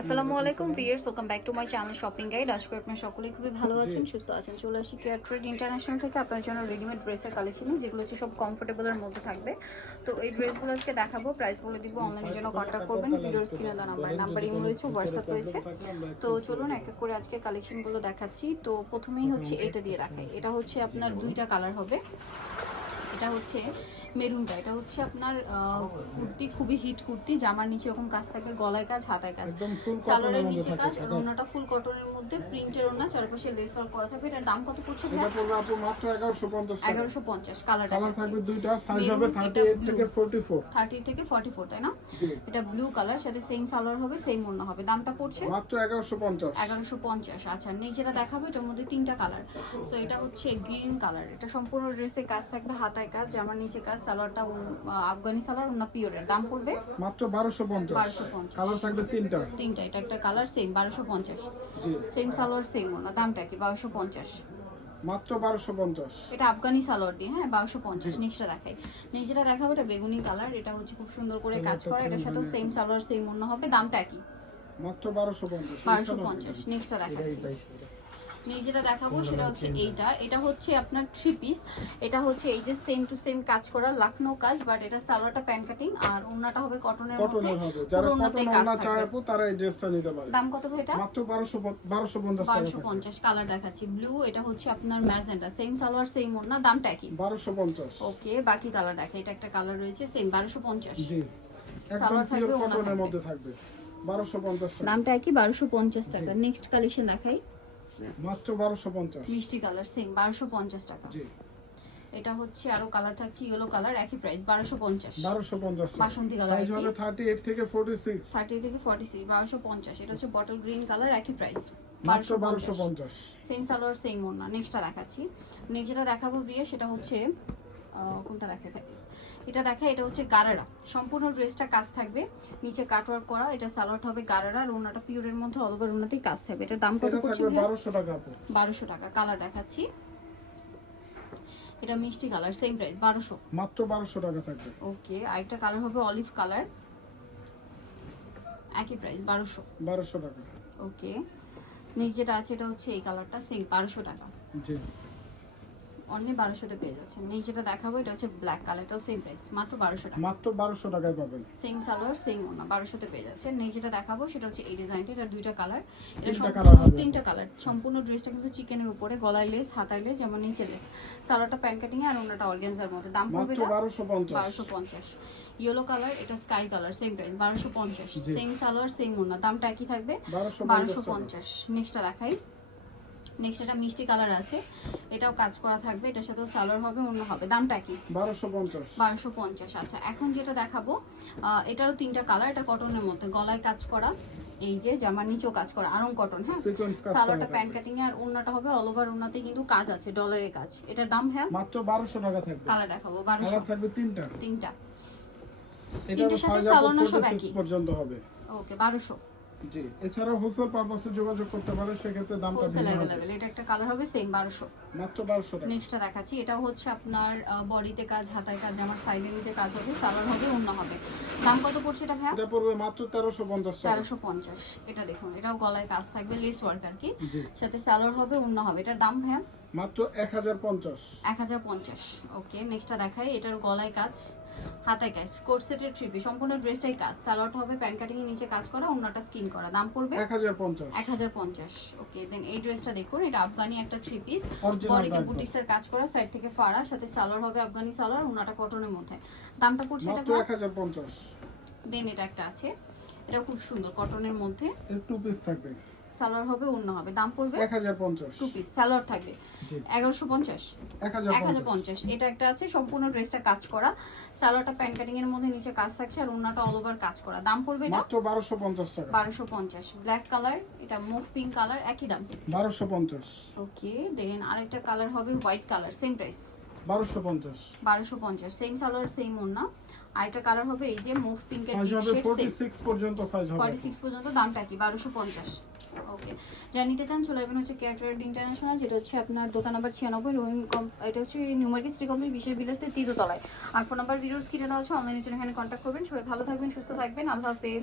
আসসালামু আলাইকুম viewers welcome back to my channel shopping guide আশা করি আপনারা সকলেই খুবই ভালো আছেন সুস্থ আছেন। চলে আসি কেয়ার ট্রেড ইন্টারন্যাশনাল থেকে। আপনার জন্য রেডিমেড ড্রেসের কালেকশন যেগুলো হচ্ছে সব কমফোর্টেবলের মধ্যে থাকবে। তো এই ড্রেসগুলো আজকে দেখাবো প্রাইস বলে দিব অনলাইনের জন্য কন্ট্যাক্ট করবেন ভিডিওর স্ক্রিনে দেওয়া নাম্বার নাম্বার ইমো রয়েছে হোয়াটসঅ্যাপ রয়েছে। তো চলুন এক এক করে আজকে কালেকশনগুলো দেখাচ্ছি। তো প্রথমেই হচ্ছে এটা দিয়ে রাখাই। এটা হচ্ছে আপনার দুইটা কালার হবে। এটা হচ্ছে মেরুনটা এটা হচ্ছে আপনার কুর্তি খুবই হিট কুর্তি জামার নিচে এরকম কাজ থাকবে গলায় কাজ হাতায় কাজ। সালোয়ারের নিচে কাজ। ওনাটা ফুল কটনের মধ্যে প্রিন্টের ওনা চারপাশে লেস ওয়ার্ক করা থাকবে। এটার দাম কত পড়ছে এটা পড়বে আপু মাত্র এগারোশো পঞ্চাশ টাকা। এগারোশো পঞ্চাশ কালার কালার থাকবে দুইটা সাইজ হবে Maroon, থার্টি এটা এইট blue। থেকে ফোর্টি ফোর থার্টি থেকে ফর্টি ফোর তাই না? এটা ব্লু কালার সাথে সেম সালোয়ার হবে সেম ওনা হবে। দামটা পড়ছে? মাত্র এগারোশো পঞ্চাশ। এগারোশো পঞ্চাশ আচ্ছা। নেই যেটা দেখাবো এটার মধ্যে তিনটা কালার সো এটা হচ্ছে গ্রিন কালার এটা সম্পূর্ণ ড্রেসে কাজ থাকবে হাতায় কাজ জামার নিচে কাজ সালোয়ারটা আফগানি সালোয়ার অন্য পিওরের দাম পড়বে? মাত্র বারোশো পঞ্চাশ। 1250 কালার থাকবে তিনটা। তিনটা এটা একটা কালার সেম বারোশো পঞ্চাশ। জি। সেম সালোয়ার সেম ওনা দামটা কি? বারোশো পঞ্চাশ। মাত্র বারোশো পঞ্চাশ। এটা আফগানি সালোয়ার দিয়ে হ্যাঁ বারোশো পঞ্চাশ। নেক্সটটা দেখাই। নেক্সটটা দেখাবো এটা বেগুনি কালার এটা হচ্ছে খুব সুন্দর করে কাজ করা এটার সাথেও সেম সালোয়ার সেম অন্য হবে। দামটা একই মাত্র বারোশো পঞ্চাশ। বারোশো পঞ্চাশ। নেক্সটটা দেখাচ্ছি। নেক্সট যেটা দেখাবো সেটা হচ্ছে? এইটা। এটা হচ্ছে আপনার থ্রি পিস এটা হচ্ছে এই যে সেম টু সেম কাজ করা লাখনৌ কাজ বাট এটা সালোয়ারটা প্যান কাটিং আর ওনাটা হবে কটনের মধ্যে। পুরো কটন কাজ থাকবে। তারা এই ড্রেসটা নিতে পারে দাম কত ভাই এটা? মাত্র বারোশো বারোশো পঞ্চাশ টাকা বারোশো পঞ্চাশ কালার দেখাচ্ছি। ব্লু এটা হচ্ছে আপনার ম্যাজেন্টা সেম সালোয়ার সেম ওনা দামটা একই। বারোশো পঞ্চাশ। ওকে বাকি কালার দেখা। এটা একটা কালার রয়েছে সেম বারোশো পঞ্চাশ। জি। সালোয়ার থাকবে, কটনের থাকবে। মধ্যে থাকবে। বারোশো পঞ্চাশ টাকা। দামটা একই বারোশো পঞ্চাশ টাকা। নেক্সট কালেকশন দেখাই। মাত্র বারোশো পঞ্চাশ। মিষ্টি কালার সেম বারোশো পঞ্চাশ টাকা। জি। এটা হচ্ছে আরও কালার থাকছে ইয়েলো কালার একই প্রাইস বারোশো পঞ্চাশ। বারোশো পঞ্চাশ। বাসন্তী কালার সাইজ থার্টি এইট থেকে ফোর্টি সিক্স থার্টি থেকে ফর্টি সিক্স বারোশো পঞ্চাশ। এটা হচ্ছে বটল গ্রিন কালার একই প্রাইস সেম সালোয়ার সেম ওড়না নেক্সটটা দেখাচ্ছি। নেক্সট যেটা দেখাবো বিয়ে সেটা হচ্ছে কোনটা ভাই? এটা দেখা এটা হচ্ছে গারারা। সম্পূর্ণ ড্রেসটা কাজ থাকবে। নিচে কাটওয়ার্ক করা এটা সালোয়ার হবে গারারা আর ওনাটা পিওরের মধ্যে অল ওভার ওনাতেই কাজ থাকবে। এটার দাম কত পড়ছে থাকবে বারোশো টাকা আপু। বারোশো টাকা কালার দেখাচ্ছি। এটা মিষ্টি কালার সেম প্রাইস বারোশো। মাত্র বারোশো টাকা থাকবে। ওকে আরেকটা কালার হবে অলিভ কালার একই প্রাইস বারোশো। বারোশো টাকা। ওকে নেক্সট যেটা আছে এটা হচ্ছে এই কালারটা সেম বারোশো টাকা। জি। অন্য বারোশোতে পেয়ে যাচ্ছেন। নেক্সট যেটা দেখাবো এটা হচ্ছে ব্ল্যাক কালারটাও সেম প্রাইস মাত্র বারোশো টাকা। মাত্র বারোশো টাকায় পাবেন। সেম সালোয়ার সেম ওনা বারোশোতে পেয়ে যাচ্ছে নেক্সট যেটা দেখাবো সেটা হচ্ছে এই ডিজাইনটা এটা দুইটা কালার এটা সম্পূর্ণ তিনটা কালার সম্পূর্ণ ড্রেসটা কিন্তু চিকেনের উপরে গলায় লেস হাতায় লেস যেমন নিচে লেস সালোয়ারটা প্যান কাটিং আর ওনাটা অর্গানজার মধ্যে। দাম পড়বে বারোশো পঞ্চাশ। বারোশো পঞ্চাশ। ইয়েলো কালার এটা স্কাই কালার সেম প্রাইস বারোশো পঞ্চাশ। সেম সালোয়ার সেম ওনা দামটা একই থাকবে বারোশো পঞ্চাশ নেক্সটটা দেখাই। নেক্সট এটা মিষ্টি কালার আছে এটাও কাজ করা থাকবে এটার সাথেও সালোয়ার হবে অন্য হবে। দামটা কি? বারোশো পঞ্চাশ। বারোশো পঞ্চাশ আচ্ছা। এখন যেটা দেখাবো এটারও তিনটা কালার এটা কটনের মধ্যে। গলায় কাজ করা এই যে জামার নিচেও কাজ করা আরং কটন হ্যাঁ? সালোয়ারটা করা প্যান থাকবে। কাটিং আর ওন্নাটা হবে অল ওভার ওন্নাতে কিন্তু কাজ আছে ডলারের কাজ। এটার দাম হ্যাঁ? মাত্র বারোশো টাকা থাকবে। কালার দেখাবো বারোশো। থাকবে তিনটা। তিনটা। তিনটের সাথে সালোনা সব একই। পর্যন্ত হবে। ওকে বারোশো। জি। এছাড়াও হোলসেল পারপাসে যোগাযোগ করতে পারে সেক্ষেত্রে দামটা হোলসেল অ্যাভেলেবেল এটা একটা কালার হবে সেম বারোশো। মাত্র বারোশো টাকা। নেক্সটটা দেখাচ্ছি এটাও হচ্ছে আপনার বডিতে কাজ হাতায় কাজ আমার সাইডের নিচে কাজ হবে সালোয়ার হবে অন্য হবে। দাম কত পড়ছে এটা ভাইয়া? এটা পড়বে মাত্র তেরোশো পঞ্চাশ টাকা। তেরোশো পঞ্চাশ এটা দেখুন এটাও গলায় কাজ থাকবে লেস ওয়ার্ক আর কি। সাথে সালোয়ার হবে অন্য হবে এটার দাম ভাইয়া? মাত্র এক হাজার পঞ্চাশ। এক হাজার পঞ্চাশ ওকে নেক্সটটা দেখাই এটার গলায় কাজ। হাতায় কাজ কোর্সেটের ট্রিপি সম্পূর্ণ ড্রেসটাই কাজ। সালোয়ারটা হবে প্যান কাটিং এর নিচে কাজ করা অন্যটা স্কিন করা। দাম পড়বে এক হাজার পঞ্চাশ। এক হাজার পঞ্চাশ। ওকে দেন এই ড্রেসটা দেখুন এটা আফগানি একটা থ্রি পিস বডিতে. বুটিক্সের কাজ করা সাইড থেকে ফাড়া সাথে সালোয়ার হবে আফগানি সালোয়ার ওনাটা কটনের মধ্যে। দামটা পড়ছে এটা মাত্র এক হাজার পঞ্চাশ। দেন এটা একটা আছে। এটা খুব সুন্দর কটনের মধ্যে। টু পিস থাকবে। সালোয়ার হবে অন্য হবে। দাম পড়বে এক হাজার পঞ্চাশ। টু পিস সালোয়ার থাকবে। জি। এগারোশো পঞ্চাশ। এক হাজার এক হাজার পঞ্চাশ। পঞ্চাশ এটা একটা আছে সম্পূর্ণ ড্রেসটা কাজ করা। সালোয়ারটা প্যান কাটিং এর মধ্যে নিচে কাজ থাকছে আর ওনাটা অল ওভার কাজ করা। দাম পড়বে এটা? মাত্র বারোশো পঞ্চাশ টাকা। বারোশো পঞ্চাশ। ব্ল্যাক কালার এটা মুভ পিঙ্ক কালার একই দাম বারোশো পঞ্চাশ। ওকে দেন আরেকটা কালার হবে হোয়াইট কালার সেম প্রাইস বারোশো পঞ্চাশ। বারোশো পঞ্চাশ। সেম সালোয়ার সেম ওনা আরেকটা কালার হবে এই যে মুভ পিঙ্কের সাইজ হবে শেড ফোর্টি সেম সিক্স পর্যন্ত সাইজ হবে। ফর্টি সিক্স পর্যন্ত দামটা কি? বারোশো পঞ্চাশ। ওকে যা নিতে চান চলে আসবেন হচ্ছে কেয়ার ট্রেড ইন্টারন্যাশনাল যেটা হচ্ছে আপনার দোকান নাম্বার ছিয়ানব্বই, রহিম কম এটা হচ্ছে নিউমার্কিস রিকম্পানি বিশেষ বিলাসের তৃতীয়তলায় আর ফোন নাম্বার ভিডিওস কিনে দেওয়া আছে অনলাইনের জন্য এখানে কন্ট্যাক্ট করবেন। সবাই ভালো থাকবেন, সুস্থ থাকবেন। আল্লাহ হাফেজ।